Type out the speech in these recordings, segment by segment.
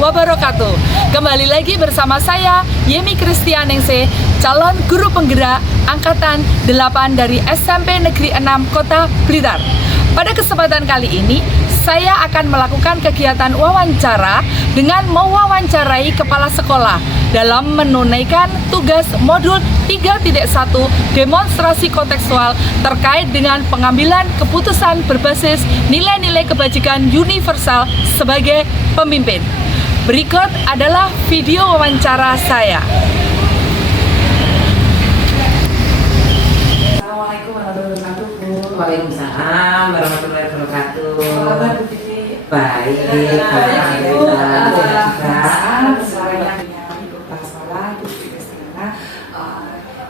wabarakatuh. Kembali lagi bersama saya Yemi Kristianingsih, calon guru penggerak angkatan 8 dari SMP Negeri 6 Kota Blitar. Pada kesempatan kali ini saya akan melakukan kegiatan wawancara dengan mewawancarai kepala sekolah dalam menunaikan tugas modul 3.1 demonstrasi kontekstual terkait dengan pengambilan keputusan berbasis nilai-nilai kebajikan universal sebagai pemimpin. Berikut adalah video wawancara saya. Assalamualaikum warahmatullahi wabarakatuh. Waalaikumsalam warahmatullahi wabarakatuh. Selamat Ibu. Baik, Alhamdulillah. Suaranya Ibu Kepala Sekolah, Ibu Kristiana.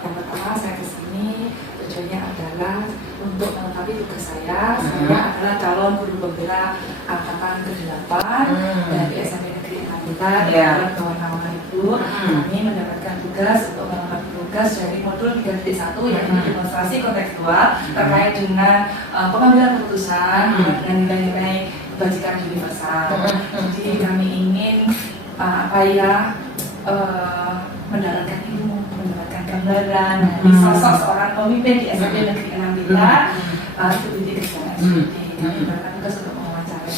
Yang pertama saya kesini tujuannya adalah untuk melengkapi tugas saya. Saya adalah calon guru penggerak angkatan ke-8 dari SMP Negeri 6 Blitar. Dengan kawan-kawan Ibu, kami mendapatkan tugas untuk melengkapi tugas dari modul 3.1 yaitu demonstrasi kontekstual terkait dengan pengambilan keputusan dan nilai-nilai kebajikan universal. Jadi kami ingin mendapatkan ilmu, mendapatkan gambaran dari sosok seorang pemimpin di SMP Negeri 6 Blitar. Itu titik kegiatan SPT. Mendapatkan tugas untuk mewawancarai.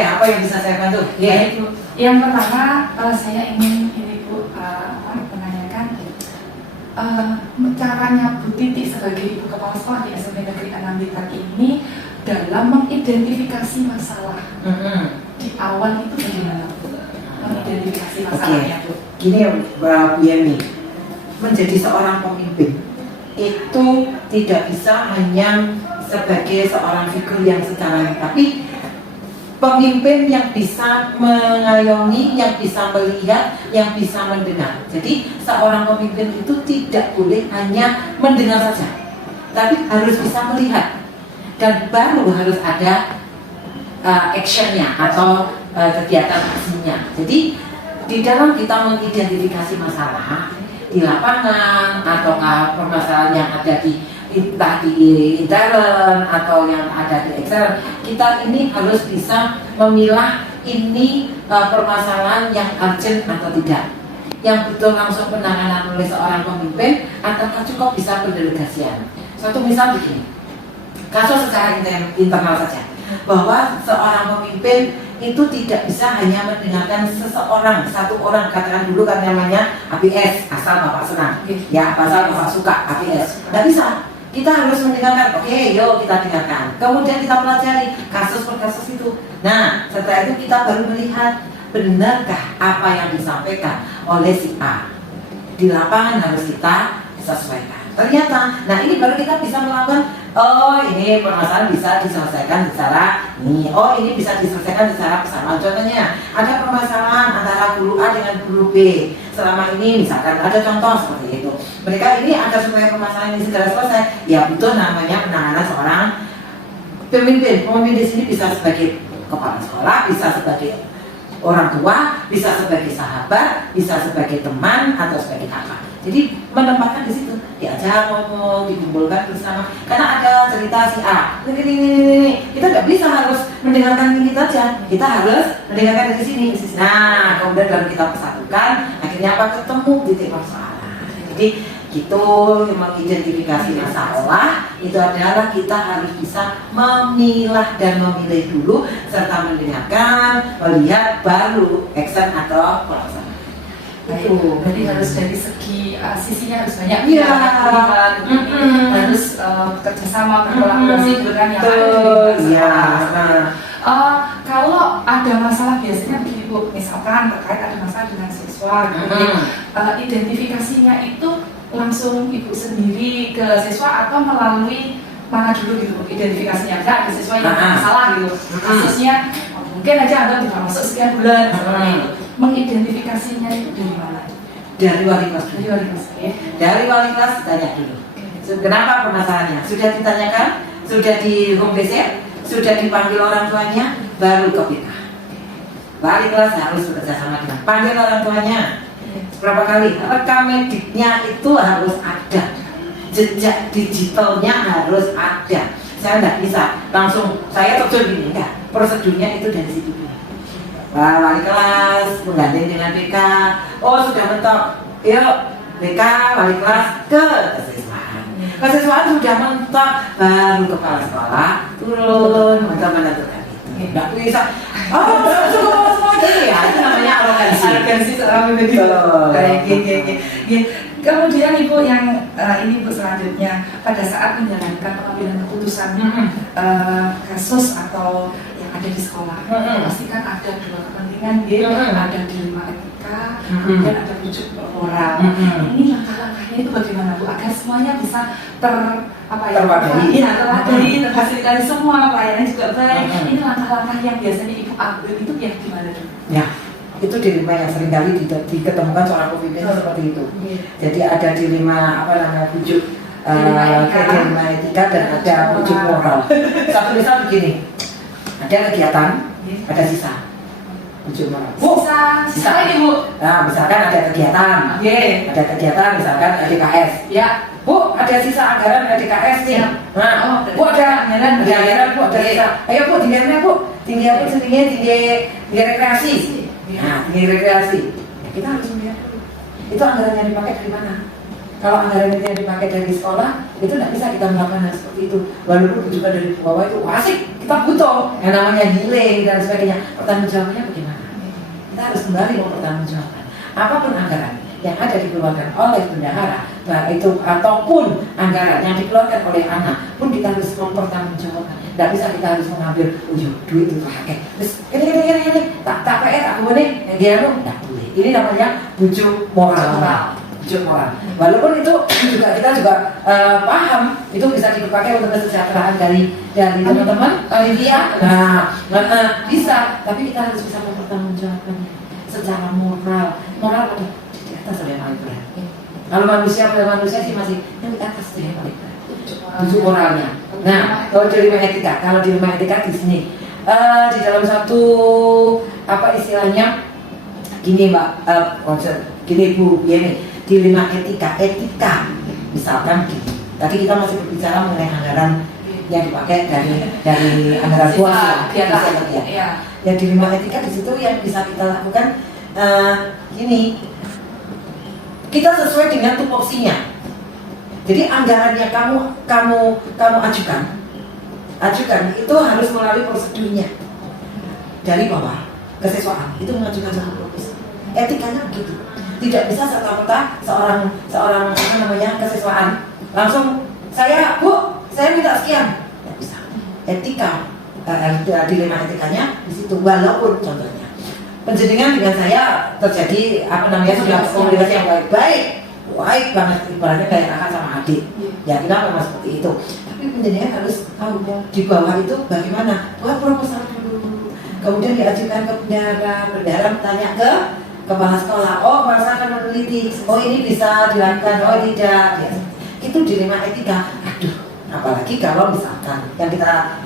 Apa yang bisa saya bantu? Baik, Bu. Yang pertama saya ingin ini Bu menanyakan caranya Bu Titi sebagai Ibu Kepala Sekolah di SMP Negeri 6 Blitar ini dalam mengidentifikasi masalah di awal itu bagaimana Bu? Mengidentifikasi masalahnya Bu. Gini ya Bu Yemi, menjadi seorang pemimpin itu tidak bisa hanya sebagai seorang figur yang secara, tapi pemimpin yang bisa mengayomi, yang bisa melihat, yang bisa mendengar. Jadi seorang pemimpin itu tidak boleh hanya mendengar saja, tapi harus bisa melihat, dan baru harus ada actionnya atau kegiatan aksinya. Jadi di dalam kita mengidentifikasi masalah di lapangan atau permasalahan yang ada entah di intern atau yang ada di eksternal, kita ini harus bisa memilah ini permasalahan yang urgent atau tidak, yang betul langsung penanganan oleh seorang pemimpin ataukah cukup bisa pendelegasian. Suatu misal begini, kasus secara internal saja, bahwa seorang pemimpin itu tidak bisa hanya mendengarkan satu orang, katakan dulu kan namanya APS, asal Bapak senang, ya asal Bapak suka APS, tidak bisa. Kita harus mendengarkan, oke, yuk kita dengarkan. Kemudian kita pelajari kasus per kasus itu. Nah, setelah itu kita baru melihat benarkah apa yang disampaikan oleh si A. Di lapangan harus kita sesuaikan. Ternyata, nah ini baru kita bisa melakukan, oh ini permasalahan bisa diselesaikan secara ini, oh ini bisa diselesaikan secara persamaan. Contohnya, ada permasalahan antara guru A dengan guru B. Selama ini misalkan ada contoh seperti itu. Mereka ini ada supaya permasalahan ini segera selesai. Ya betul, namanya penanganan seorang pemimpin. Pemimpin di sini bisa sebagai kepala sekolah, bisa sebagai orang tua, bisa sebagai sahabat, bisa sebagai teman atau sebagai apa. Jadi menempatkan di situ, diajak ngomong, dikumpulkan bersama. Karena ada cerita si A, ini. Kita nggak bisa harus mendengarkan ini saja. Kita harus mendengarkan dari sini. Nah, kemudian baru kita persatukan. Akhirnya apa? Ketemu titik persoalan. Jadi gitu, mengidentifikasi masalah itu adalah kita harus bisa memilah dan memilih dulu serta mendengarkan, melihat, baru action atau pelaksanaan. Itu jadi harus dari segi sisinya harus banyak, harus bekerja sama, berkolaborasi dengan yang ada di masalah. Kalau ada masalah biasanya begini Bu, misalkan terkait ada masalah dengan siswa, identifikasinya itu langsung Ibu sendiri ke siswa atau melalui mana dulu gitu identifikasinya? Enggak, ada siswa yang masalah gitu, kasusnya mungkin aja Anda tidak masuk sekian bulan, mengidentifikasinya itu dari mana? Dari wali kelas. Dari wali kelas Ditanya dulu. Kenapa permasalahannya? Sudah ditanyakan? Sudah di home base? Sudah dipanggil orang tuanya? Baru ke PK. Wali kelas harus bekerja sama dengan panggil orang tuanya. Berapa kali? Rekam mediknya itu harus ada, jejak digitalnya harus ada. Saya nggak bisa langsung saya terjun gini, enggak. Prosedurnya itu dari situ. wali kelas menggandeng dengan BK. Oh sudah mentok, yuk BK wali kelas ke kesiswaan. Kesiswaan sudah mentok, baru kepala sekolah turun untuk menentukan itu. Nggak bisa. Oh semua gitu ya, itu namanya arogansi. Arogansi seorang pemimpin. Baik. Kemudian Ibu yang ini Bu selanjutnya pada saat menjalankan pengambilan keputusan kasus atau yang ada di sekolah, pastikan ada dua kepentingan, ada dilema etika, kemudian ada bujuk moral. Ini langkah-langkahnya itu bagaimana Bu agar semuanya bisa terwadahi, terfasilitasi semua, pelayanan juga baik. Ini langkah-langkah yang biasanya Ibu ambil itu yang gimana tuh? Ya, itu dilema yang seringkali diketemukan seorang pemimpin seperti itu. Jadi ada dilema bujuk dilema etika dan ada bujuk moral. Satu misal begini, ada kegiatan, ada sisa bujuk moral. Sisa ini Bu. Nah, misalkan ada kegiatan, misalkan DKS. Ya. Bu, ada sisa anggaran DKS nih. Nah, Bu ada anggaran, Bu ada sisa. Ayo Bu, tingginya Bu, tinggi apa setingginya tinggi rekreasi. Nah, tinggi rekreasi. Kita harus melihat dulu. Itu anggaran yang dipakai dari mana? Kalau anggaran itu yang dipakai dari sekolah, itu tidak bisa kita melakukan hal seperti itu. Walaupun tujuan dari bawah itu asik, kita butuh yang namanya healing dan sebagainya. Pertanggungjawabannya bagaimana? Kita harus kembali mempertanggungjawabkan. Apapun anggaran yang ada dikeluarkan oleh bendahara, baik itu ataupun anggaran yang dikeluarkan oleh anak, pun kita harus mempertanggungjawabkan. Tidak bisa kita harus mengambil, duit itu pakai. Terus ini, tak pakai, tak boleh, dia tidak boleh. Ini namanya bujuk moral. Bujuk moral. Walaupun itu kita juga paham, itu bisa dipakai untuk kesejahteraan dari teman-teman, panitia. Bisa, tapi kita harus bisa mempertanggungjawabkannya secara moral. Moral ada di atas yang paling berat. Kalau manusia sih masih yang di atas yang paling berat. Bujuk moralnya. Nah, kalau dilema etika di sini di dalam satu istilahnya gini Mbak, gini Bu Yeni, dilema etika misalkan gini. Tadi kita masih berbicara mengenai anggaran yang dipakai dari anggaran kuasa. Ya dilema etika di situ yang bisa kita lakukan gini. Kita sesuai dengan tupoksinya. Jadi anggaran yang kamu ajukan itu harus melalui prosedurnya dari bawah kesiswaan itu mengajukan satu proposal. Etikanya begitu. Tidak bisa serta-merta seorang kesiswaan langsung Bu, saya minta sekian. Tidak bisa. Etika dilema etikanya di situ. Walaupun contohnya penjenengan dengan saya terjadi sudah komunikasi yang baik banget, ibaratnya kayak kakak sama adik. Ya kita memang seperti itu. Tapi penjenengan harus tahu di bawah itu bagaimana. Buat proposal dulu. Kemudian diajukan ke bendahara bertanya ke kepala sekolah. Oh, kepala sekolah akan meneliti. Oh, ini bisa dilakukan. Oh, tidak. Ya. Itu dilema etika. Aduh, apalagi kalau misalkan yang kita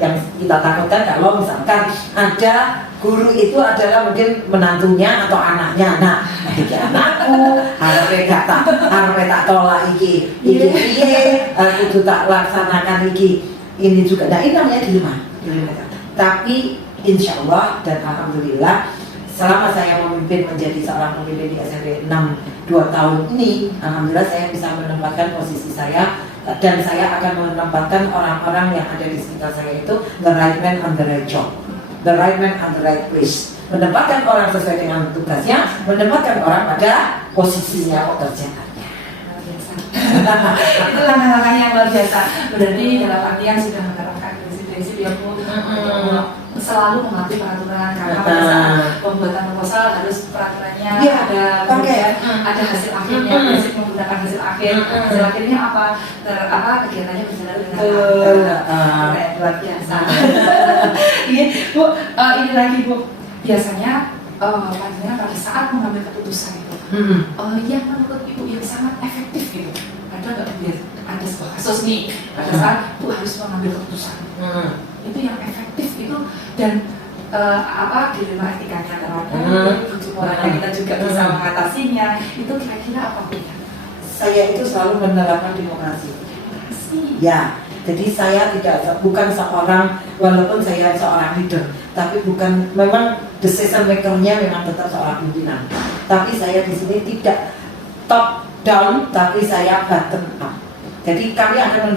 takutkan kalau misalkan ada guru itu adalah mungkin menantunya atau anaknya. Nah, iki anakku, harus tak tolak iki piye, kudu tak laksanakan iki. Ini juga. Nah, ini namanya dilema. Tapi insya Allah dan alhamdulillah selama saya menjadi seorang pemimpin di SMP 2 tahun ini, alhamdulillah saya bisa menempatkan posisi saya dan saya akan menempatkan orang-orang yang ada di sekitar saya itu the right man on the right job, the right man on the right place. Menempatkan orang sesuai dengan tugasnya, menempatkan orang pada posisinya pekerjaannya. Itu langkah-langkah yang luar biasa. Berarti dalam artian sudah menerapkan prinsip-prinsip yang selalu mematuhi peraturan, karena pada saat pembuatan proposal harus peraturannya ada hasil akhirnya, prinsip menggunakan hasil akhir. Hasil akhirnya kegiatannya berjalan dengan luar biasa. Bu, ini lagi Bu, biasanya pada saat mengambil keputusan itu, yang menurut Ibu yang sangat efektif gitu, ada nggak ada sebuah kasus nih pada saat Bu harus mengambil keputusan, itu yang efektif itu dan dilema etikanya terhadap bujuk moralnya kita juga bisa mengatasinya, itu kira-kira apa Bu? Saya itu selalu menerapkan demokrasi. Ya, Jadi saya bukan seorang, walaupun saya seorang leader, tapi bukan, memang decision maker-nya memang tetap seorang pimpinan. Tapi saya di sini tidak top down, tapi saya bottom up. Jadi kami akan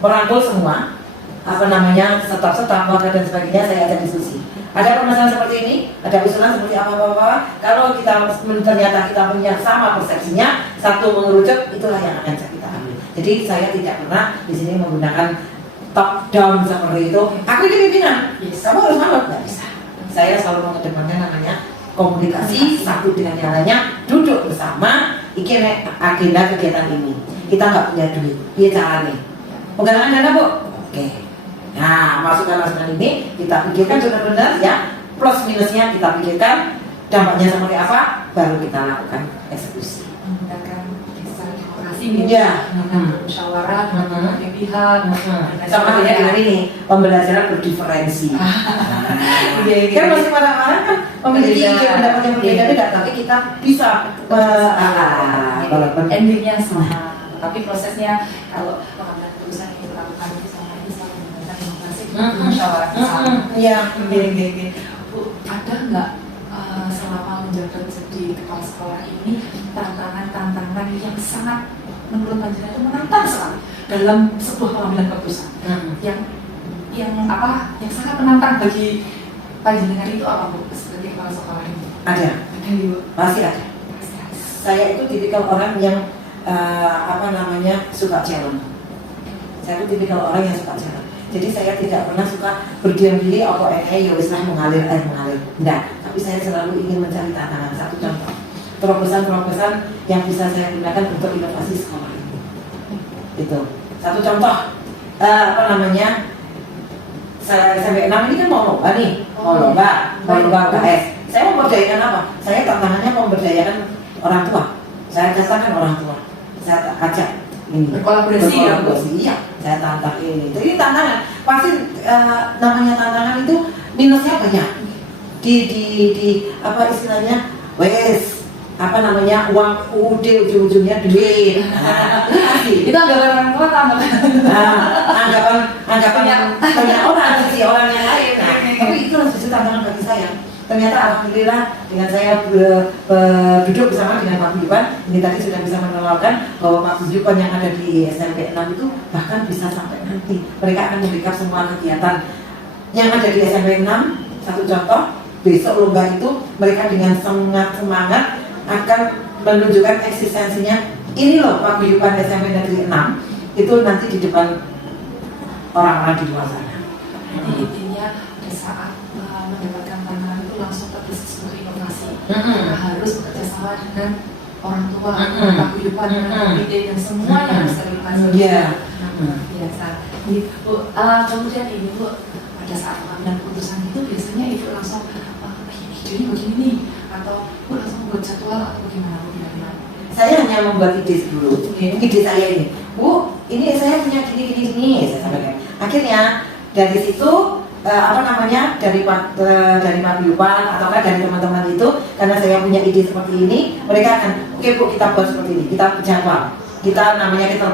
merangkul semua, staf-staf, wakil dan sebagainya, saya ada diskusi. Ada permasalahan seperti ini, ada usulan seperti apa-apa. Kalau ternyata kita punya sama persepsinya, satu mengerucut, itulah yang akan kita ambil. Jadi saya tidak pernah di sini menggunakan top down seperti itu. Aku ini pimpinan, kamu harus manut, nggak bisa. Saya selalu mengedepankan namanya komunikasi satu dengan yang lainnya, duduk bersama, ini agenda kegiatan ini. Kita nggak punya duit, dia caranya. Penggalangan dana bu, oke. Nah, masukan-masukan ini kita pikirkan benar-benar ya, plus minusnya kita pikirkan, dampaknya seperti apa, baru kita lakukan eksekusi. Menggunakan kisah demokrasi, musyawarah, berbagai pihak, sama dengan ini pembelajaran berdiferensi. Kan masih orang-orang kan memiliki pendapat yang berbeda-beda, tapi kita bisa walaupun endingnya sama, tapi prosesnya kalau pengambilan keputusan yang kita lakukan itu sama ini selalu menggunakan demokrasi, musyawarah bersama. Iya. Bu, ada nggak selama menjabat jadi kepala sekolah ini tantangan yang sangat menurut panjenengan itu menantang sekali dalam sebuah pengambilan keputusan yang sangat menantang bagi panjenengan itu apa bu sebagai kepala sekolah ini? Ada, pasti ada. Saya itu tipikal orang yang suka challenge. Saya itu tipikal orang yang suka challenge. Jadi saya tidak pernah suka berdiam diri atau mengalir. Enggak, tapi saya selalu ingin mencari tantangan. Satu contoh, terobosan-terobosan yang bisa saya gunakan untuk inovasi sekolah ini. Itu satu contoh. Saya sampai 6 ini kan mau lomba UKS. Saya memberdayakan apa? Saya tantangannya memberdayakan orang tua. Saya katakan orang tua. Saya ajak ini berkolaborasi ya, iya. Saya tantang ini. Jadi tantangan pasti namanya tantangan itu minusnya banyak. Di apa istilahnya? Uang UUD ujung-ujungnya duit. Itu anggapan orang tua tambah. Anggapan banyak orang yang lain. Tapi itu justru tantangan bagi saya. Ternyata alhamdulillah dengan saya duduk bersama dengan Pak Guyupan, ini tadi sudah bisa mengenalkan bahwa Pak Guyupan yang ada di SMP 6 itu bahkan bisa sampai nanti mereka akan membackup semua kegiatan yang ada di SMP 6. Satu contoh, besok lomba itu mereka dengan sangat semangat akan menunjukkan eksistensinya. Ini loh Pak Guyupan SMP Negeri 6 itu nanti di depan orang-orang di luar sana. Jadi intinya pada saat mendapatkan tantangan itu langsung terbesit sebuah inovasi. Harus bekerjasama dengan orang tua, Pak Guyupan, komite dan semuanya harus terlibat. Iya. Biasa. Bu, kemudian ini Bu, pada saat pengambilan keputusan itu biasanya Ibu langsung ini begini nih, atau Bu langsung membuat jadwal atau bagaimana? Saya hanya membuat ide dulu. Ide saya ini, Bu, ini saya punya gini, saya sampaikan. Akhirnya dari situ dari Pak Guyupan ataukah dari teman-teman itu, karena saya punya ide seperti ini, mereka akan oke Bu, kita buat seperti ini, kita jadwal, kita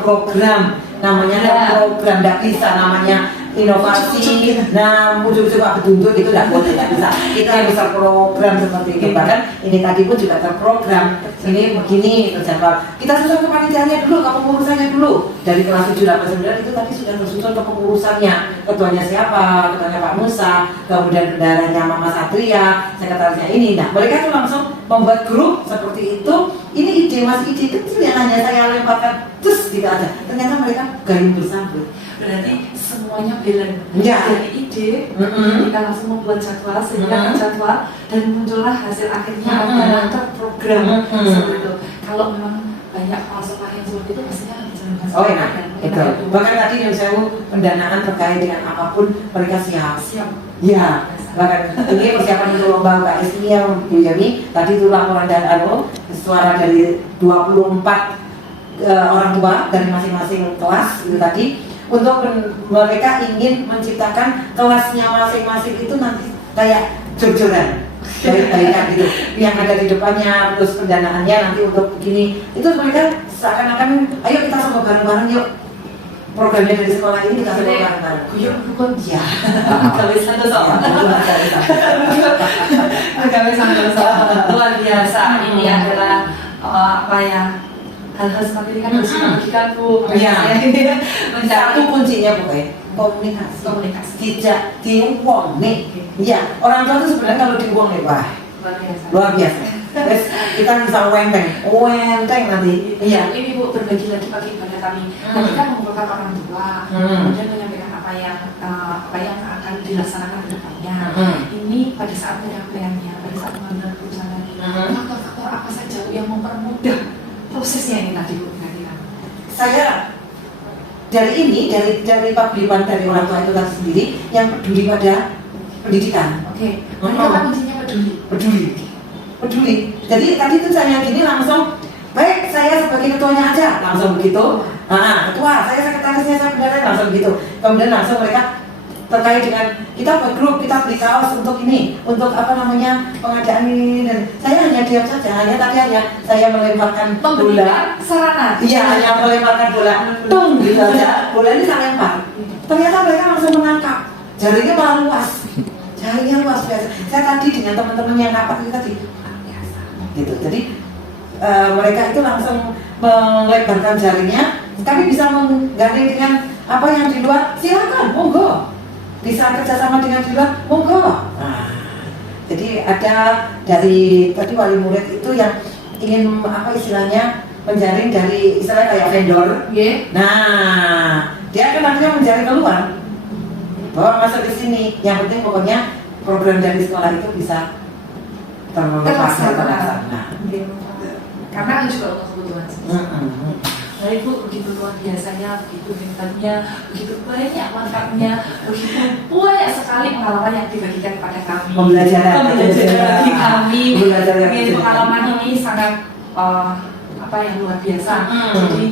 program, tidak bisa namanya inovasi. Nah, ujung-ujung Pak Betuntut itu tidak boleh, tidak bisa. Kita harus program seperti itu. Bahkan ini tadi pun juga terprogram. Ini begini terjadwal. Kita susun kepanitiaannya dulu, kepengurusannya dulu. Dari kelas 7, 8, 9 itu tadi sudah tersusun kepengurusannya. Ketuanya siapa? Ketuanya Pak Musa, kemudian bendaranya Mama Satria, sekretarisnya ini. Nah, mereka tuh langsung membuat grup seperti itu. Ini ide kecil yang hanya saya lemparkan, terus tidak ada. Ternyata mereka gayung bersambut. Berarti semuanya balance Ya. dari ide, kita langsung membuat jadwal sehingga terjadwal dan muncullah hasil akhirnya adalah terprogram seperti itu. Kalau memang banyak masalah yang seperti itu pastinya akan berjalan Oh enak, itu. Bahkan tadi yang saya pendanaan terkait dengan apapun mereka siap. Ya, bahkan ini persiapan untuk lomba UKS ini yang Bu Yami tadi itu laporan dan suara dari 24 orang tua dari masing-masing kelas itu tadi. Untuk mereka ingin menciptakan kelasnya masing-masing itu nanti kayak jor-joran baik-baikan gitu yang ada di depannya, terus pendanaannya nanti untuk begini itu mereka seakan-akan ayo kita semua bareng-bareng yuk programnya dari sekolah ini kita Jadi, sekolahkan. guyub rukun Ya. gawe santoso. Gawe santoso. Luar biasa. Ini adalah apa ya? Hal-hal seperti ini kan harus kita bagikan, Bu. Iya. Mencari Satu kuncinya pokoknya komunikasi. Tidak diuang nih. Iya, orang tua itu sebenarnya kalau diuang nih, wah luar biasa. luar biasa. Terus kita bisa wenteng nanti. Iya. Ini Bu berbagi lagi pada kami. Kami kan mengumpulkan orang tua, kemudian menyampaikan apa yang akan dilaksanakan ke depannya. Ini pada saat penyampaiannya, pada saat mengambil keputusan lagi, faktor-faktor apa saja yang mempermudah prosesnya ini tadi Bu kira-kira. Saya dari publikan dari orang tua itu tadi sendiri yang peduli pada pendidikan. Oke, ini kata kuncinya peduli. Jadi tadi itu saya gini langsung, baik saya sebagai ketuanya aja langsung begitu. Nah, ketua, saya sekretarisnya, saya bendahara langsung begitu. Kemudian langsung mereka terkait dengan kita buat grup, kita beli kaos untuk ini, untuk apa namanya pengadaan ini, dan saya hanya diam saja, hanya saya melemparkan bola. Sarana. Iya, hanya melemparkan bola, tung gitu aja. Bola ini saya lempar. Ternyata mereka langsung menangkap. Jarinya malah luas. Jarinya luas biasa. Saya tadi dengan teman-teman yang rapat itu tadi luar biasa. Gitu. Jadi mereka itu langsung melebarkan jarinya, tapi bisa menggandeng dengan apa yang di luar. Silakan, monggo. Bisa kerjasama dengan di luar, monggo. Nah, jadi ada dari tadi wali murid itu yang ingin apa istilahnya menjaring dari istilah kayak vendor. Nah, dia akan akhirnya mencari keluar bahwa masuk ke sini. Yang penting pokoknya program dari sekolah itu bisa terlaksana. Karena kan juga untuk kebutuhan siswa. Nah, Ibu begitu luar biasanya, begitu hebatnya, begitu banyak manfaatnya, begitu banyak sekali pengalaman yang dibagikan kepada kami. Pembelajaran bagi kami. Pembelajaran. Pengalaman ini sangat apa yang luar biasa. Jadi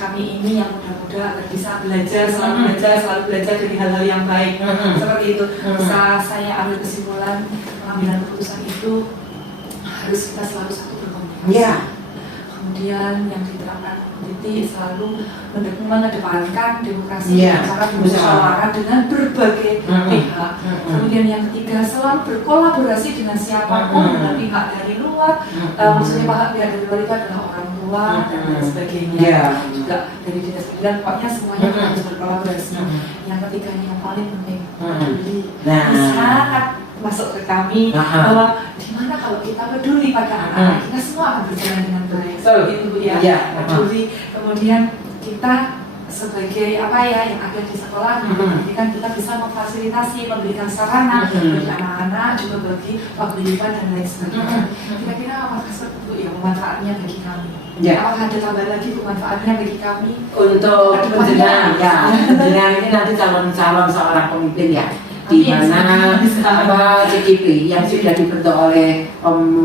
kami ini yang muda-muda agar bisa belajar, selalu belajar dari hal-hal yang baik. Seperti itu. Bisa saya ambil kesimpulan pengambilan keputusan itu harus kita selalu satu berkomunikasi. Ya. Kemudian yang diterapkan titik selalu mengedepankan demokrasi, cara bermusyawarah dengan berbagai pihak. Kemudian yang ketiga selalu berkolaborasi dengan siapapun, dengan pihak dari luar, maksudnya pihak dari luar itu adalah orang tua dan lain sebagainya. Juga dari dinas pendidikan, pokoknya semuanya harus berkolaborasi. Yang ketiga ini yang paling penting, peduli. Sangat masuk ke kami bahwa dimana kalau kita peduli pada anak, kita semua akan berjalan dengan baik. Itu Bu ya. Peduli. Kemudian kita sebagai apa ya yang ada di sekolah, pendidikan kita bisa memfasilitasi, memberikan sarana bagi anak-anak, juga bagi paguyuban dan lain sebagainya. Kira-kira apakah seperti itu ya manfaatnya bagi kami? Apakah ada tambahan lagi manfaatnya bagi kami? Untuk penjenengan, penjenengan ini nanti calon-calon seorang pemimpin ya. Di mana CKP yang sudah dibentuk oleh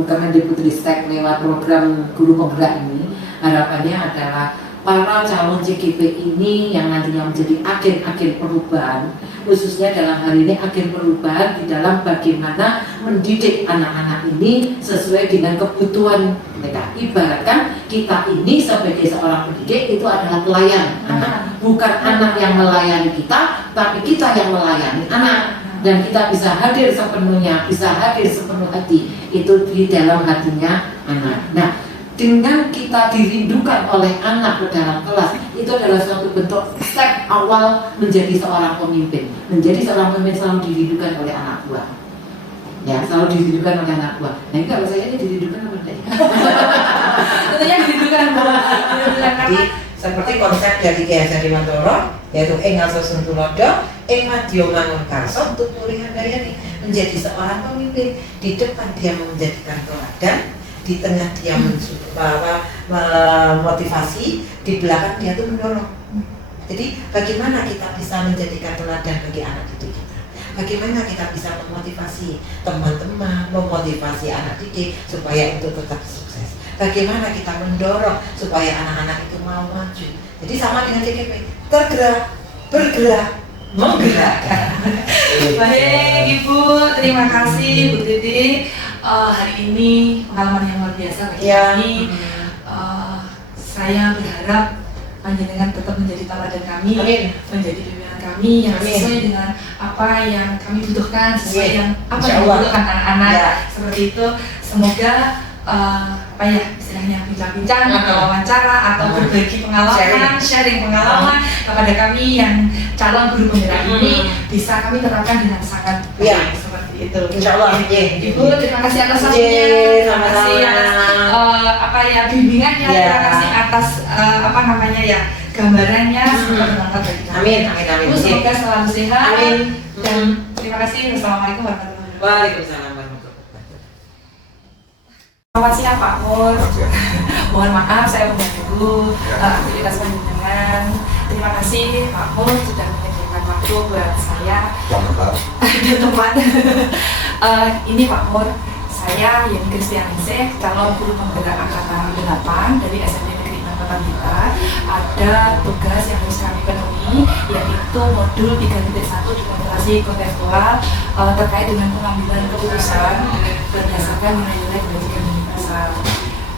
Kemendikbudristek lewat program guru penggerak ini, harapannya adalah para calon CKP ini yang nantinya menjadi agen-agen perubahan, khususnya dalam hal ini agen perubahan di dalam bagaimana mendidik anak-anak ini sesuai dengan kebutuhan mereka. Ibaratkan kita ini sebagai seorang pendidik itu adalah pelayan anak, bukan anak yang melayani kita, tapi kita yang melayani anak. Dan kita bisa hadir sepenuhnya, bisa hadir sepenuh hati itu di dalam hatinya anak. Nah, dengan kita dirindukan oleh anak ke dalam kelas, itu adalah suatu bentuk step awal menjadi seorang pemimpin. Menjadi seorang pemimpin selalu dirindukan oleh anak buah. Ya, selalu dirindukan oleh anak buah. Nah, kalau saya ini dirindukan oleh dia. Tentunya dirindukan karena seperti konsep dari Kiai Haji Mantoro, yaitu ing asusun tulodo, ing madya mangun karso, tuturi handayani. Menjadi seorang pemimpin, di depan dia menjadikan teladan, di tengah dia memotivasi, di belakang dia tuh mendorong. Jadi bagaimana kita bisa menjadikan teladan bagi anak didik kita? Bagaimana kita bisa memotivasi teman-teman, memotivasi anak didik supaya itu tetap sukses? Bagaimana kita mendorong supaya anak-anak itu mau maju? Jadi sama dengan CKP, tergerak, bergerak, menggerakkan. Baik Ibu, terima kasih Bu Titi. Hari ini pengalaman yang luar biasa bagi kami. Saya berharap panjenengan tetap menjadi teladan kami, Amin. menjadi pimpinan kami yang Amin. sesuai dengan apa yang kami butuhkan, sesuai Amin. yang apa Insya yang Allah. dibutuhkan anak-anak. Ya. Seperti itu. Semoga apa ya istilahnya bincang-bincang atau wawancara atau berbagi pengalaman, sharing pengalaman kepada kami yang calon guru penggerak ini bisa kami terapkan dengan sangat Ya. baik seperti itu. Insya Allah. Ibu, terima kasih atas waktunya, Ye, terima kasih atas apa ya bimbingannya, Ya. terima kasih atas apa namanya ya gambarannya, semoga bermanfaat bagi kami. Amin, amin, amin. Ibu, semoga selalu sehat. Amin. Dan terima kasih. Wassalamualaikum warahmatullahi wabarakatuh. Waalaikumsalam warahmatullahi wabarakatuh. Selamat siang Pak Mur. Mohon maaf saya mengganggu aktivitas panjenengan. Terima kasih Pak Mur sudah menyediakan waktu buat saya dan tempat. Ini Pak Mur, saya Yeni Kristianingsih, calon guru penggerak angkatan 8 dari SMP Negeri 6 Kota Blitar. Ada tugas yang harus kami penuhi, yaitu modul 3.1 demokrasi kontekstual terkait dengan pengambilan keputusan berdasarkan nilai-nilai pendidikan universal.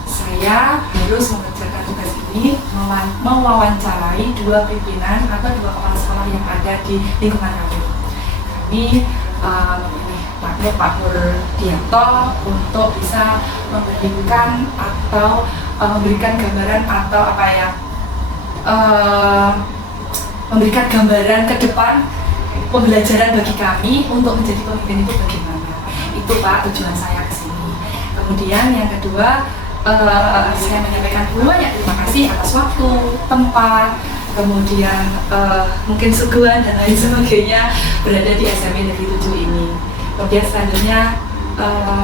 Saya harus mengerjakan tugas ini mewawancarai 2 pimpinan atau 2 kepala sekolah yang ada di lingkungan kami. Kami memilih Pak Murdianto untuk bisa memberikan atau memberikan gambaran atau apa ya memberikan gambaran ke depan pembelajaran bagi kami untuk menjadi pemimpin itu bagaimana. Itu Pak tujuan saya ke sini. Kemudian yang kedua, saya menyampaikan banyak terima kasih atas waktu, tempat, kemudian mungkin suguhan dan lain sebagainya berada di SMP Negeri 7 ini. Kemudian selanjutnya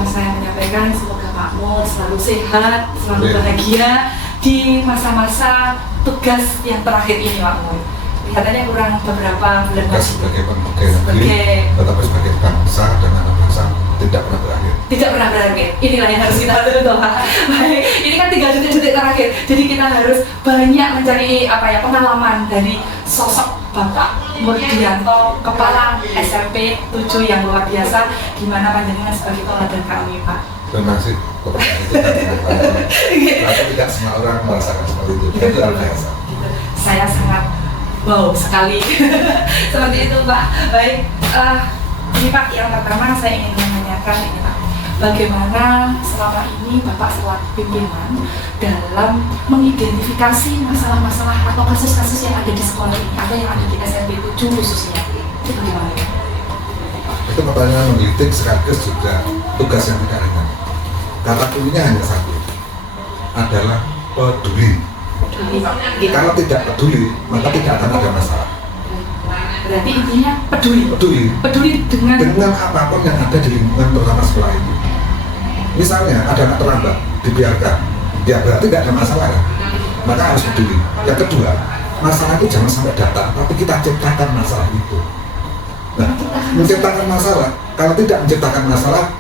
saya menyampaikan semoga Pak Mul selalu sehat, selalu bahagia di masa-masa tugas yang terakhir ini Pak Mul. Kelihatannya kurang beberapa bulan lagi. Sebagai pegawai negeri, tetapi sebagai bangsa dan anak bangsa tidak pernah berakhir. Tidak pernah berakhir. Inilah yang harus kita lakukan, Pak. Baik, ini kan tinggal detik-detik terakhir. Jadi kita harus banyak mencari apa ya pengalaman dari sosok Bapak Murdianto, kepala SMP 7 yang luar biasa. Gimana panjenengan sebagai teladan kami, Pak? Terima kasih kepada itu tapi tidak semua orang merasakan seperti itu. Itu luar biasa. Saya sangat wow sekali. Seperti itu, Pak. Baik, ini Pak, yang pertama saya ingin menanyakan ini Pak, bagaimana selama ini Bapak selaku pimpinan dalam mengidentifikasi masalah-masalah atau kasus-kasus yang ada di sekolah ini, ada yang ada di SMP 7 khususnya, itu bagaimana? Itu pertanyaan menggelitik sekaligus juga tugas yang tidak ringan. Kata kuncinya hanya satu, adalah peduli. Kalau tidak peduli, maka tidak akan ada masalah. Berarti intinya peduli. Peduli dengan apapun yang ada di lingkungan terutama sekolah itu. Misalnya ada anak terlambat, dibiarkan, ya berarti tidak ada masalah kan? Maka harus peduli. Yang kedua, masalah itu jangan sampai datang, tapi kita ciptakan masalah itu. Nah, menciptakan masalah, kalau tidak menciptakan masalah,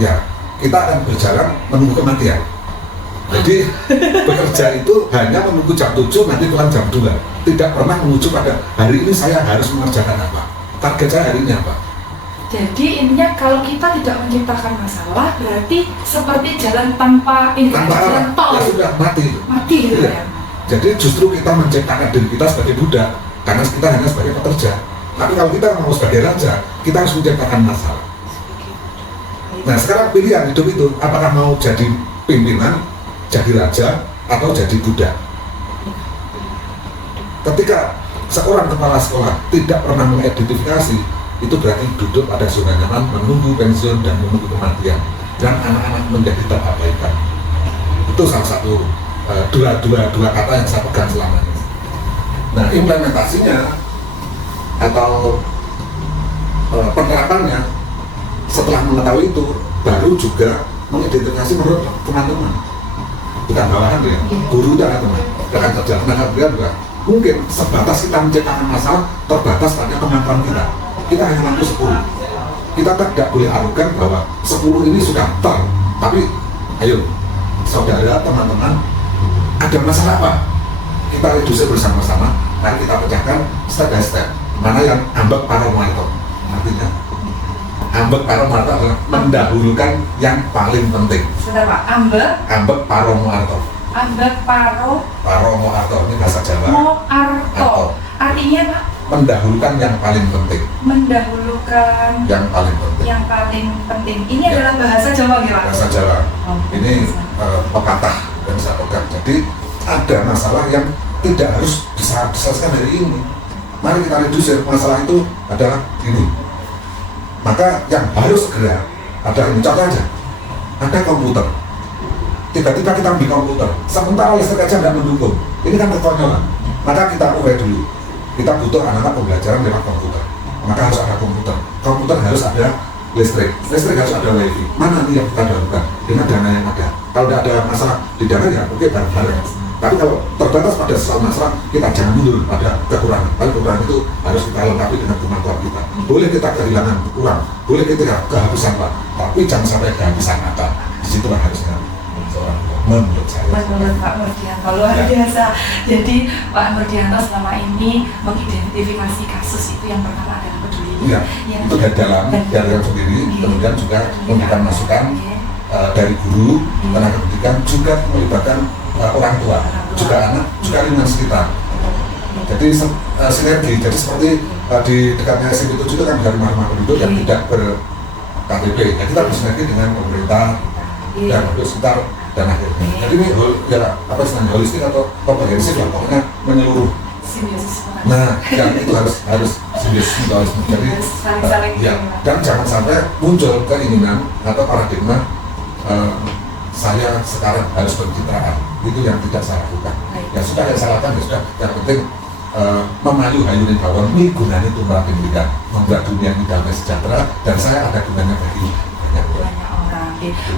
ya kita akan berjalan menunggu kematian. Jadi bekerja itu hanya menunggu jam 7 nanti pulang jam 2. Tidak pernah menuju pada hari ini saya harus mengerjakan apa. Target saya hari ini apa. Jadi intinya kalau kita tidak menciptakan masalah berarti seperti jalan tanpa jalan tol. Ya sudah mati. Mati gitu ya. ya. Jadi justru kita menciptakan diri kita sebagai budak karena kita hanya sebagai pekerja. Tapi kalau kita mau sebagai raja, kita harus menciptakan masalah. Nah sekarang pilihan hidup itu apakah mau jadi pimpinan, jadi raja, atau jadi budak. Ketika seorang kepala sekolah tidak pernah mengidentifikasi, itu berarti duduk pada zona nyaman, menunggu pensiun dan menunggu kematian, dan anak-anak menjadi terabaikan. Itu salah satu dua kata yang saya pegang selama ini. Nah implementasinya atau penerapannya setelah mengetahui itu baru juga mengidentifikasi menurut teman-teman. Bukan bawahan ya, guru dan teman. Rekan kerja tenaga kerja juga mungkin sebatas kita menciptakan masalah terbatas pada kemampuan kita. Kita hanya mampu 10. Kita tidak boleh arogan bahwa 10 ini sudah tapi ayo saudara teman-teman ada masalah apa? Kita reduksi bersama-sama dan kita pecahkan step by step. Mana yang ambek paromarto? Artinya ambek paromarto adalah mendahulukan yang paling penting. Sebentar Pak, ambek paromarto. Ambak Paro Paro Moarto, ini bahasa Jawa. Moarto. Artinya Pak? Mendahulukan yang paling penting. Mendahulukan Yang paling penting. yang paling penting. Ini Ya. adalah bahasa Jawa ya Pak? Bahasa Jawa. Oh, Ini pepatah yang saya pegang. Jadi ada masalah yang tidak harus diselesaikan hari ini. Mari kita redusir masalah itu adalah ini. Maka yang harus segera ada ini, contoh aja. Ada komputer. Tiba-tiba kita ambil komputer. Sementara listrik aja nggak mendukung. Ini kan kekonyolan. Maka kita ubah dulu. Kita butuh anak-anak pembelajaran lewat komputer. Maka harus ada komputer. Komputer harus ada listrik. Listrik harus ada wifi. Mana nih yang kita lakukan dengan dana yang ada? Kalau tidak ada masalah di dana ya oke bareng-bareng. Tapi kalau terbatas pada sesuatu masalah, kita jangan mundur pada kekurangan. Tapi kekurangan itu harus kita lengkapi dengan kemampuan kita. Boleh kita kehilangan kurang, boleh kita kehabisan Pak, tapi jangan sampai kehabisan akal. Disitulah harusnya seorang menurut saya. Menurut Pak Murdianto luar biasa. Jadi Pak Murdianto selama ini mengidentifikasi kasus itu yang pertama adalah peduli. Iya, itu dari dalam, dari yang sendiri, kemudian juga memberikan masukan dari guru, tenaga pendidikan, juga melibatkan orang tua, juga anak, juga lingkungan sekitar. Jadi sinergi, jadi seperti di dekatnya SMP 7 itu kan dari rumah-rumah penduduk yang tidak ber-KTP. Ya, kita bersinergi dengan pemerintah dan penduduk sekitar dan akhirnya. Jadi ini ya apa istilahnya holistik atau komprehensif lah, pokoknya menyeluruh. Simbiosis. Nah, yang itu harus simbiosis. Jadi Saling-saling. ya, dan jangan sampai muncul keinginan atau paradigma saya sekarang harus pencitraan. Itu yang tidak saya lakukan. Ya sudah, yang saya lakukan ya sudah. Yang penting memayu hayuning bawon ini gunanya itu pendidikan, membuat dunia ini damai sejahtera, dan saya ada gunanya bagi banyak orang. Orang.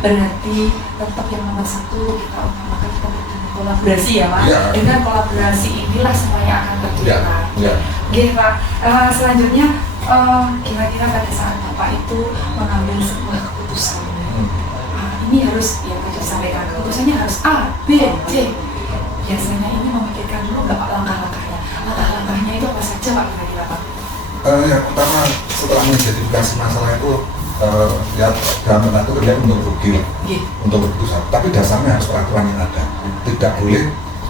Berarti tetap yang nomor satu kita utamakan kita kolaborasi ya Pak. Ya. Dengan kolaborasi inilah semuanya akan tercipta. Ya. Oke Pak. Selanjutnya kira-kira pada saat Bapak itu mengambil sebuah keputusan, ini harus yang tadi sampaikan keputusannya harus A, B, C. Biasanya ini memikirkan dulu nggak Pak langkah-langkahnya. Langkah-langkahnya itu apa saja Pak kira-kira Pak? Yang pertama setelah mengidentifikasi masalah itu ya dalam bentuk itu kerja untuk rugi, untuk keputusan. Tapi dasarnya harus peraturan yang ada. Tidak boleh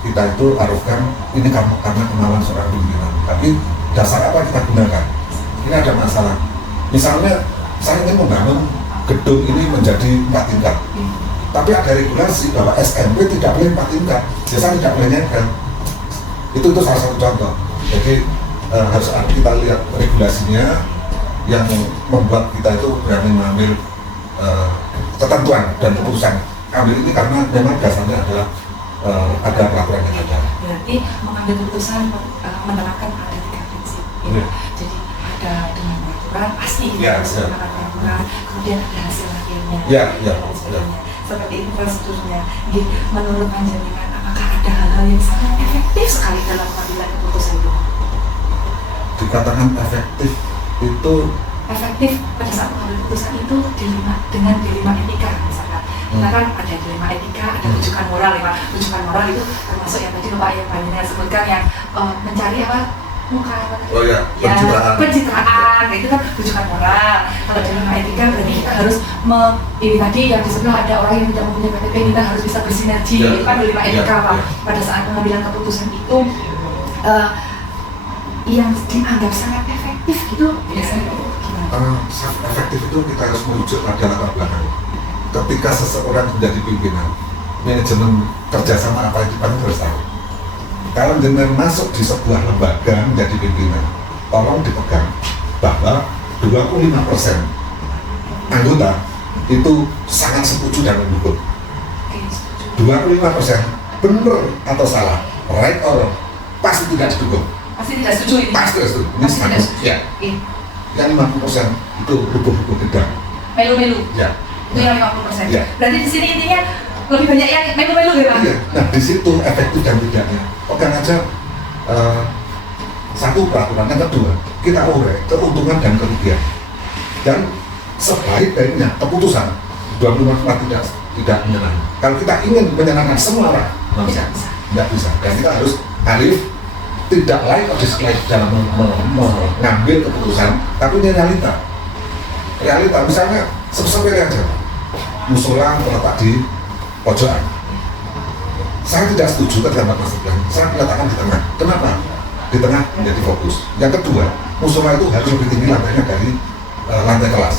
kita itu arogan ini karena kemauan seorang pimpinan. Tapi dasar apa kita gunakan? Ini ada masalah. Misalnya saya ingin membangun gedung ini menjadi 4 tingkat. Tapi ada regulasi bahwa SMP tidak boleh 4 tingkat. Biasanya tidak boleh nyebrang. Itu salah satu contoh. Jadi harus kita lihat regulasinya yang membuat kita itu berani mengambil ketentuan dan keputusan. Ambil ini karena memang dasarnya adalah ada peraturan yang ada. Berarti mengambil keputusan menerapkan ada 3 prinsip. Ya. Jadi ada dengan peraturan pasti Ya, harus ya. menggunakan peraturan, kemudian ada hasil akhirnya. Ya, ya, dan sebagainya. ya. Seperti itu prosedurnya. Jadi, menurut panjenengan apakah ada hal-hal yang sangat efektif sekali dalam pengambilan keputusan itu? Dikatakan efektif itu Efektif pada saat mengambil keputusan itu dengan dilema etika misalkan. Kita kan ada dilema etika, ada rujukan moral ya Pak. Rujukan moral itu termasuk yang tadi Bapak yang panjenengan sebutkan yang mencari apa? Muka oh ya, pencitraan, itu kan rujukan moral. Kalau dilema etika berarti kita harus ini tadi yang di sebelah ada orang yang tidak mempunyai KTP, kita harus bisa bersinergi. Ya, itu kan dilema etika ya, Pak. ya. Pada saat pengambilan keputusan itu yang dianggap sangat efektif gitu biasanya gimana? efektif itu kita harus merujuk pada latar belakang. Ketika seseorang menjadi pimpinan, manajemen kerjasama apa itu paling harus tahu. Kalau dengan masuk di sebuah lembaga menjadi pimpinan, tolong dipegang bahwa 25% anggota itu sangat setuju dan mendukung. Oke, setuju. 25% benar atau salah, right or wrong, pasti tidak didukung. Pasti tidak setuju ini. Pasti tidak setuju. Ini Pasti tidak standar. setuju. Ya. Oke. Yang 50% itu rubuh-rubuh gedang. Melu-melu. Ya. Itu yang 50%. Ya. Berarti di sini intinya lebih banyak yang melu-melu ya Pak? Iya. Nah di situ efektif dan tidaknya. Pegang aja satu peraturan, yang kedua kita urai keuntungan dan kerugian. Dan sebaik-baiknya keputusan 25% tidak menyenangkan. Kalau kita ingin menyenangkan semua orang, Tidak bisa. tidak bisa. Dan kita harus arif, tidak like or dislike dalam mengambil keputusan, tapi ini realita. Realita misalnya sepele aja, musola terletak di pojokan. Saya tidak setuju ketika Bapak sebutkan, saya meletakkan di tengah. Kenapa? Di tengah menjadi fokus. Yang kedua, musola itu harus lebih tinggi lantainya dari lantai kelas.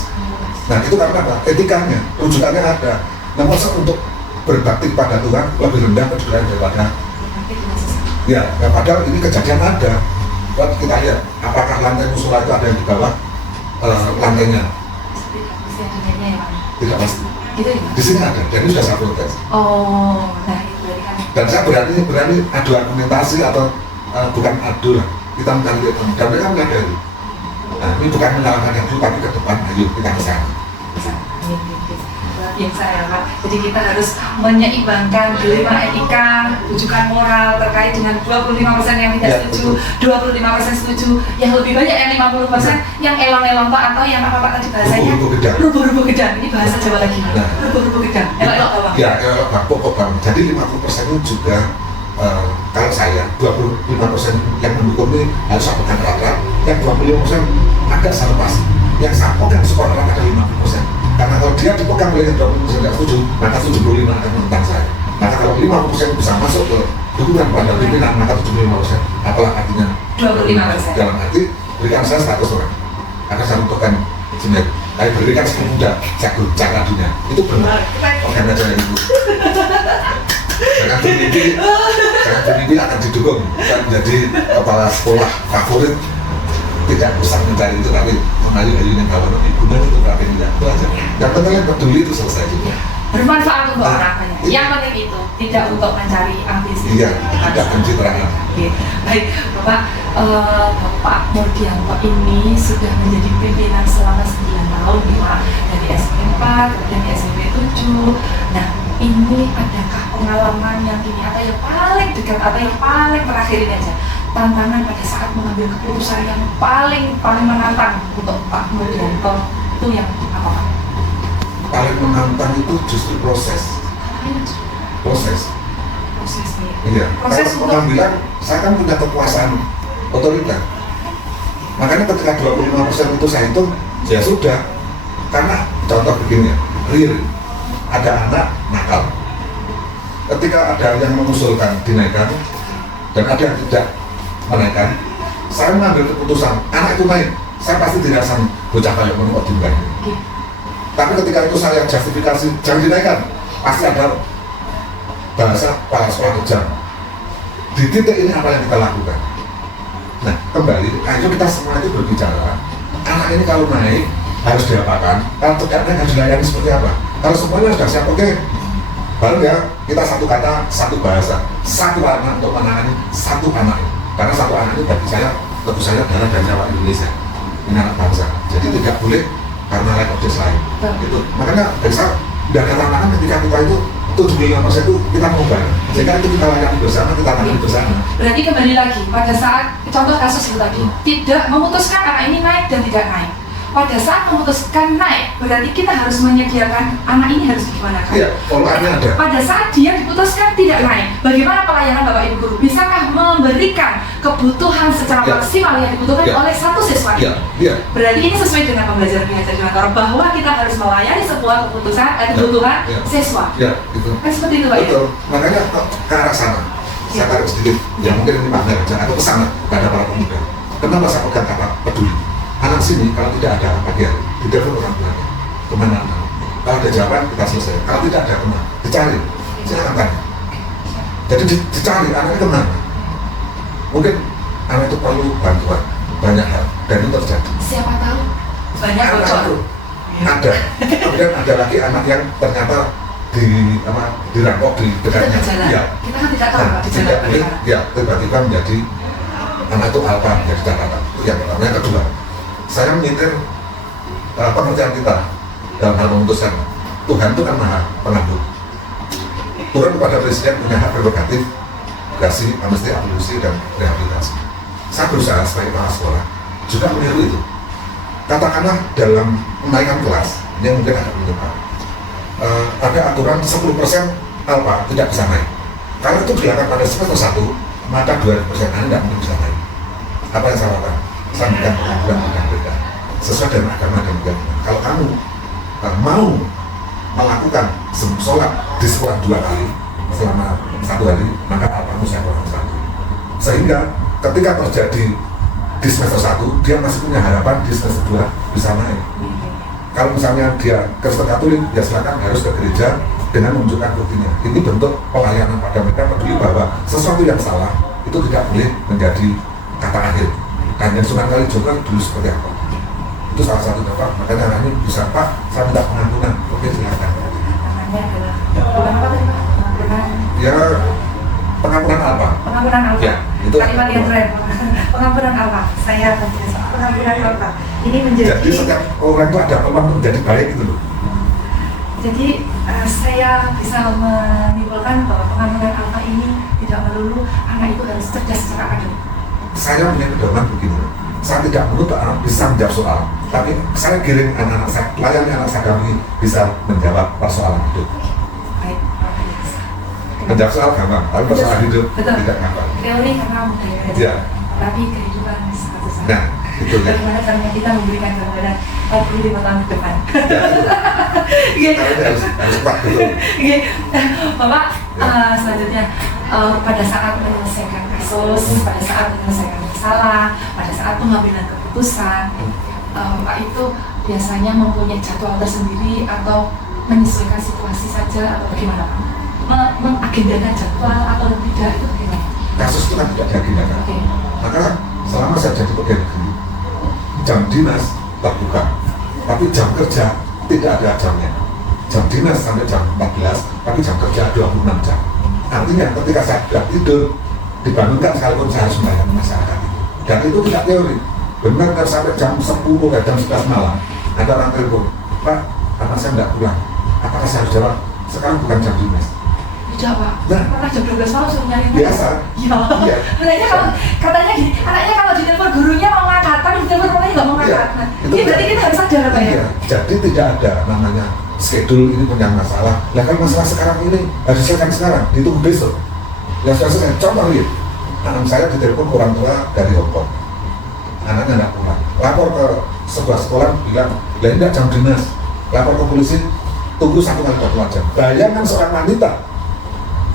Nah itu karena apa? Etikanya, rujukannya ada. Namun untuk berbakti pada Tuhan lebih rendah kedudukannya daripada ya, padahal ini kejadian ada. Buat kita lihat, apakah lantai musola itu ada yang di bawah lantainya? Tidak pasti. Gitu ya? Di sini ada, dan ini sudah saya protes. Oh, nah itu berarti kan. Dan saya berani adu argumentasi atau bukan adu lah. Kita mencari teman, dan mereka menyadari. Nah, ini bukan menyalahkan yang dulu, tapi ke depan, ayo kita ke sana. Luar biasa ya Pak. Jadi kita harus menyeimbangkan dilema etika, rujukan moral terkait dengan 25% yang tidak Ya, setuju, 25% setuju, yang lebih banyak yang 50% yang elong-elong Pak, atau yang apa Pak tadi bahasanya? Rubuh-rubuh gedang. Rubuh-rubuh gedang. Ini bahasa Jawa lagi. Nah. Rubuh-rubuh gedang. Elok-elok bawah. Ya, elok pokok bang. Jadi 50% itu juga kalau saya 25% yang mendukung ini harus saya pegang erat-erat, yang 25% agak saya lepas. Yang saya pegang sekolah ada 50%. Karena kalau dia dipegang oleh 20% tidak setuju, maka 75 akan menentang saya. Maka kalau 50% bisa masuk ke dukungan pada pimpinan, maka 75%. Apalah artinya? 25%. Dalam arti berikan saya status orang. Akan saya butuhkan sebenarnya. Tapi berikan sepemuda, saya cara dunia. Itu benar. Organ aja itu. Jangan bermimpi akan didukung. Bukan menjadi kepala sekolah favorit. Tidak usah mencari itu, tapi mengayu-ayunya kawan ibu dan itu berapa tidak itu aja. Yang penting yang peduli itu selesai juga. Bermanfaat untuk orang banyak. Yang penting itu tidak untuk mencari ambisi. Iya, tidak pencitraan. Oke. Baik, Bapak, Bapak Murdianto ini sudah menjadi pimpinan selama 9 tahun nih Pak, dari SMP 4, kemudian di SMP 7. Nah, ini adakah pengalaman yang ini atau yang paling dekat atau yang paling terakhir ini aja? Tantangan pada saat mengambil keputusan yang paling menantang untuk Pak Murdianto itu yang apa Pak? Paling menantang itu justru proses. Prosesnya. Iya. Proses Kalau untuk pengambilan, saya kan punya kekuasaan otoriter. Makanya ketika 25% itu saya hitung, ya sudah. Karena contoh begini, real, ada anak nakal. Ketika ada yang mengusulkan dinaikkan dan ada yang tidak menaikkan, saya mengambil keputusan anak itu naik, saya pasti tidak akan bocah kayak menurut dimulai. Tapi ketika itu saya justifikasi jangan dinaikkan, pasti ada bahasa para sekolah kejam. Di titik ini apa yang kita lakukan? Nah, kembali, ayo kita semua itu berbicara. Anak ini kalau naik harus diapakan, kalau tidak naik harus dilayani seperti apa? Kalau semuanya sudah siap, oke. Baru ya kita satu kata, satu bahasa, satu anak untuk menangani satu anak. Karena satu anak itu bagi saya, tentu saja darah dan nyawa Indonesia. Ini anak bangsa. Jadi tidak boleh karena lain objek lain. Gitu. Makanya bisa tidak ada tantangan ketika kita itu 75% itu kita mengubah. Sehingga itu kita layani bersama, kita tangani bersama. Berarti kembali lagi pada saat contoh kasus itu tadi tidak memutuskan anak ini naik dan tidak naik. Pada saat memutuskan naik, berarti kita harus menyediakan anak ini harus gimana kan? Iya, follow-up-nya ada. Pada saat dia diputuskan tidak naik, bagaimana pelayanan Bapak Ibu Guru? Bisakah memberikan kebutuhan secara Ya. maksimal yang dibutuhkan Ya. oleh satu siswa? Iya, iya. Berarti ini sesuai dengan pembelajaran Ki Kantor bahwa kita harus melayani sebuah keputusan kebutuhan Ya. siswa. Ya, itu. Kan seperti itu Pak ya? Betul. Makanya ke arah sana. Saya tarik sedikit. Ya mungkin ini makna aja atau kesana pada para pemuda. Kenapa saya pegang kata peduli? Anak sini kalau tidak ada bagian, tidak ada orang tuanya. Kemana anak? Kalau ada jawaban kita selesai. Kalau tidak ada kemana? Dicari. Silakan tanya. Jadi dicari anaknya kemana? Mungkin anak itu perlu bantuan banyak hal dan itu terjadi. Siapa tahu banyak Anak bocor. itu ada. Kemudian ada lagi anak yang ternyata dirampok di dekatnya. Kita kita kan tidak tahu Pak di jalan Tidak boleh, bagaimana. ya tiba-tiba menjadi anak itu alfa menjadi catatan. Itu yang pertama. Yang kedua, saya menyetir pengertian kita dalam hal memutuskan. Tuhan itu kan maha pengatur. Turun kepada presiden punya hak prerogatif, gerasi, amnesti, absolusi, dan rehabilitasi. Saya berusaha sebagai kepala sekolah juga meniru itu. Katakanlah dalam menaikkan kelas, ini mungkin agak menyebabkan. Ada aturan 10% alfa tidak bisa naik. Kalau itu dilakukan pada semester 1, maka 2% Anda tidak mungkin bisa naik. Apa yang saya lakukan? Saya berikan pengakuan beda sesuai dengan agama dan keyakinan. Kalau kamu mau melakukan sholat di sekolah 2 kali, selama 1 hari, maka alfamu saya kurang 1. Sehingga ketika terjadi di semester 1, dia masih punya harapan di semester 2 bisa naik. Kalau misalnya dia Kristen Katolik, ya silakan harus ke gereja dengan menunjukkan buktinya. Ini bentuk pelayanan pada mereka, peduli bahwa sesuatu yang salah itu tidak boleh menjadi kata akhir. Kanjeng Sunan Kalijogo dulu seperti apa? Itu salah satu Pak, makanya anaknya bisa, Pak, saya minta pengampunan. Oke, silakan. Namanya adalah pengampunan apa tadi Pak? Ya, pengampunan apa? Pengampunan apa? Ya, itu. Kalimat yang keren. Pengampunan apa? Saya akan jelaskan. Pengampunan apa? Ini menjadi. Jadi setiap orang itu ada peluang menjadi baik gitu loh. Jadi saya bisa menyimpulkan bahwa pengampunan alfa ini tidak melulu anak itu harus cerdas secara akademik. Saya punya pedoman begini, saya tidak menuntut anak bisa menjawab soal, tapi saya giring anak-anak saya, layani anak saya kami bisa menjawab persoalan hidup. Baik, luar biasa. Menjawab soal gampang, tapi persoalan hidup Betul. tidak gampang. Teori karena mudah Ya. tapi kehidupan satu-satu. Nah, itu ya. Bagaimana caranya kita memberikan gambaran 45 tahun ke depan. Gitu. Caranya harus kuat betul. Bapak, selanjutnya pada saat menyelesaikan kasus, pada saat menyelesaikan masalah, pada saat pengambilan keputusan, Bapak itu biasanya mempunyai jadwal tersendiri atau menyesuaikan situasi saja atau bagaimana Pak? Mengagendakan jadwal atau tidak itu bagaimana? Kasus itu kan tidak diagendakan. Oke. Maka selama saya jadi pegawai negeri, jam dinas terbuka, tapi jam kerja tidak ada jamnya. Jam dinas sampai jam 14, tapi jam kerja 26 jam. Artinya ketika saya sudah tidur, dibangunkan sekalipun saya harus melayani masyarakat itu. Dan itu tidak teori. Benar kan sampai jam 10, jam 11 malam, ada orang telepon, Pak, anak saya tidak pulang. Apakah saya harus jawab? Sekarang bukan jam dinas. Tidak Pak, Nah. pernah jam 12 malam suruh nyari Biasa. Iya. Iya. Anaknya kalau katanya gini, anaknya kalau ditelepon gurunya mau ngangkat, tapi ditelepon orangnya nggak mau ngangkat. Iya. Nah, Itu ini berarti kita harus sadar Pak ya. Iya, jadi tidak ada namanya schedule ini punya masalah. Nah kalau masalah sekarang ini harus diselesaikan sekarang, ditunggu besok. Ya sudah selesai. Contoh lihat, anak saya ditelepon orang tua dari Hongkong, anaknya tidak pulang. Lapor ke sebuah sekolah bilang, lah ini tidak jam dinas. Lapor ke polisi, tunggu 1 kali 24 jam. Bayangkan seorang wanita,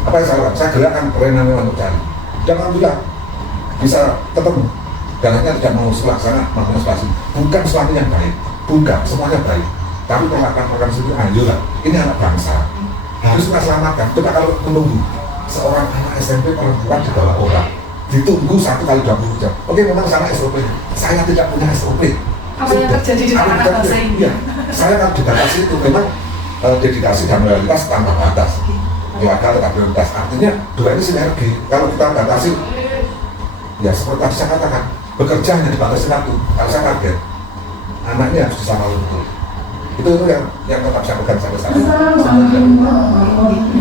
apa yang saya lakukan? Saya gerakkan kerenannya untuk cari. Dan alhamdulillah bisa ketemu. Dan hanya tidak mau selaksana, makanya selasi. Bukan suami yang baik, bukan semuanya baik. Tapi perlakuan sendiri, ayolah, ini anak bangsa, harus kita selamatkan. Coba kalau menunggu seorang anak SMP perempuan di bawah orang, ditunggu 1 kali 20 jam. Oke, memang sama SOP. Saya tidak punya SOP. Apa yang terjadi di anak bangsa ini? Ya, saya kalau dibatasi itu memang dedikasi dan loyalitas tanpa batas. Keluarga tetap prioritas. Artinya dua ini sinergi. Kalau kita batasi, ya seperti tadi saya katakan, bekerja hanya dibatasi waktu. Kalau saya target, anaknya harus bisa malu betul. Itu yang tetap saya pegang sampai saat ini.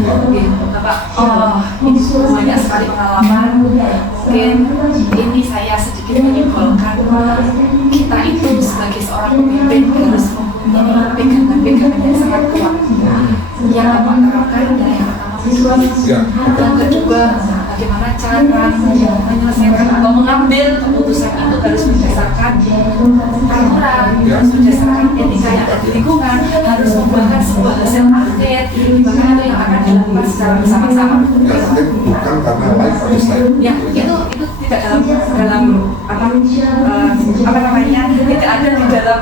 Oke, Bapak, ini banyak sekali pengalaman. Mungkin ini saya sedikit menyimpulkan kita itu sebagai seorang pemimpin harus mempunyai pegangan-pegangan yang sangat kuat. Yang Bapak terapkan adalah yang pertama visualisasi. Yang kedua, bagaimana cara menyelesaikan atau mengambil keputusan itu harus berdasarkan aturan, harus berdasarkan etika yang ada di lingkungan, harus membuahkan sebuah hasil akhir, bahkan itu yang akan dilakukan secara bersama-sama. Yang penting bukan karena life or dislike. Ya, itu tidak dalam apa namanya, tidak ada di dalam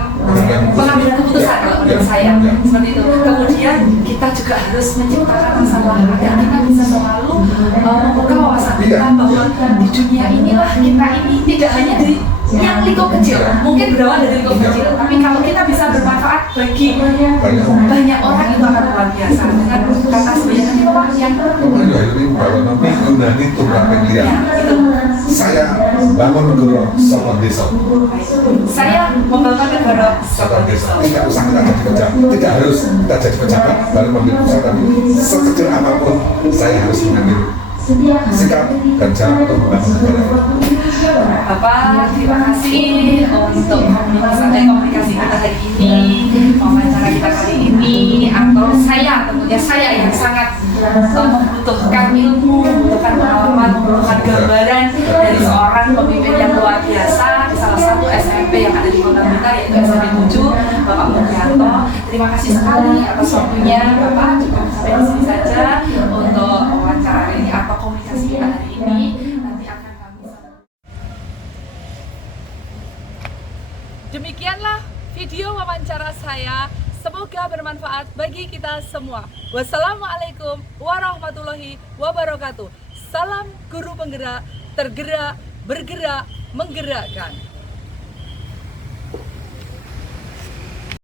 pengambilan keputusan kalau menurut saya seperti itu. Kemudian kita juga harus menciptakan masalah agar kita bisa selalu membuka wawasan kita bahwa di dunia inilah kita ini tidak hanya di yang lingkup kecil, mungkin berawal dari lingkup kecil, tapi kalau kita bisa bermanfaat bagi banyak orang itu akan luar biasa. Dengan kata sebenarnya yang Pokoknya ini bahwa nanti gunani tunggal pilihan. Saya bangun negara Sabang Desa. saya membangun negara Sabang Desa. Tidak usah kita jadi pejabat, tidak harus kita jadi pejabat baru mengambil keputusan, tapi sekecil apapun saya harus mengambil sikap dan cara untuk membangun negara. Bapak, terima kasih untuk komunikasi kita hari ini, wawancara kita kali ini, atau tentunya saya yang sangat membutuhkan ilmu, membutuhkan pengalaman, membutuhkan gambaran dari seorang pemimpin yang luar biasa di salah satu SMP yang ada di Kota Blitar, yaitu SMP 7, Bapak Mugianto. Terima kasih sekali atas waktunya, Bapak. Cukup sampai di sini saja untuk Demikianlah video wawancara saya. Semoga bermanfaat bagi kita semua. Wassalamualaikum warahmatullahi wabarakatuh. Salam guru penggerak, tergerak, bergerak, menggerakkan.